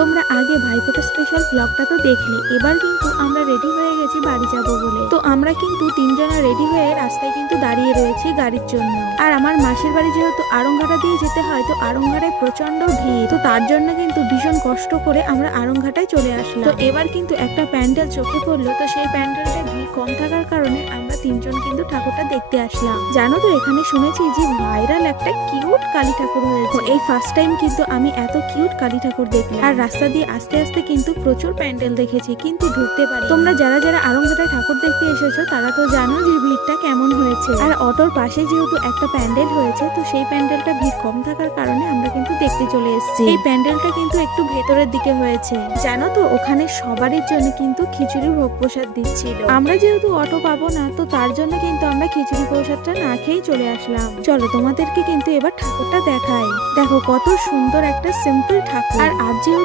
তোমরা আগে ভাইফোঁটা স্পেশাল ব্লগটা তো দেখলে, এবার কিন্তু আমরা রেডি হয়ে গেছি বাড়ি যাব বলে। তো আমরা কিন্তু তিনজনা রেডি হয়ে রাস্তায় কিন্তু দাঁড়িয়ে রয়েছি গাড়ির জন্য। আর আমার মাসির বাড়ি যেহেতু আড়ংঘাটা দিয়ে যেতে হয়, তো আড়ংঘাটায় প্রচন্ড ভিড়, তো তার জন্য কিন্তু ভীষণ কষ্ট করে আমরা আড়ংঘাটায় চলে আসলাম। তো এবার কিন্তু একটা প্যান্ডেল চোখে পড়লো, তো সেই প্যান্ডেলটা ভিড় কম থাকার কারণে আমরা তিনজন কিন্তু ঠাকুরটা দেখতে আসলাম। জানো তো, এখানে শুনেছি যে ভাইরাল একটা কিউট কালী ঠাকুর হয়েছে। এই ফার্স্ট টাইম কিন্তু আমি এত কিউট কালী ঠাকুর দেখলাম। আর রাস্তা দিয়ে আস্তে আস্তে কিন্তু প্রচুর প্যান্ডেল দেখেছি, কিন্তু ঢুকতে পারি। তোমরা যারা যারা আড়ংঘাটায় ঠাকুর দেখতে এসেছো তারা তো জানো যে ভিড়টা কেমন হয়েছে। আর অটোর পাশে যেহেতু একটা প্যান্ডেল হয়েছে, তো সেই প্যান্ডেলটা ভিড় কম থাকার কারণে আমরা কিন্তু দেখতে চলে এসেছি। এই প্যান্ডেলটা কিন্তু একটু ভেতরের দিকে হয়েছে। জানো তো, ওখানে সবারই জন্য কিন্তু খিচুড়ি ভোগ প্রসাদ দিচ্ছিল। আমরা যেহেতু অটো পাবো না, তো তার জন্য কিন্তু আমরা খিচুড়ি প্রসাদটা না খেয়েই চলে আসলাম। চলো তোমাদেরকে কিন্তু এবার ঠাকুরটা দেখাই। দেখো কত সুন্দর একটা সিম্পল ঠাকুর। আর আজ যেহেতু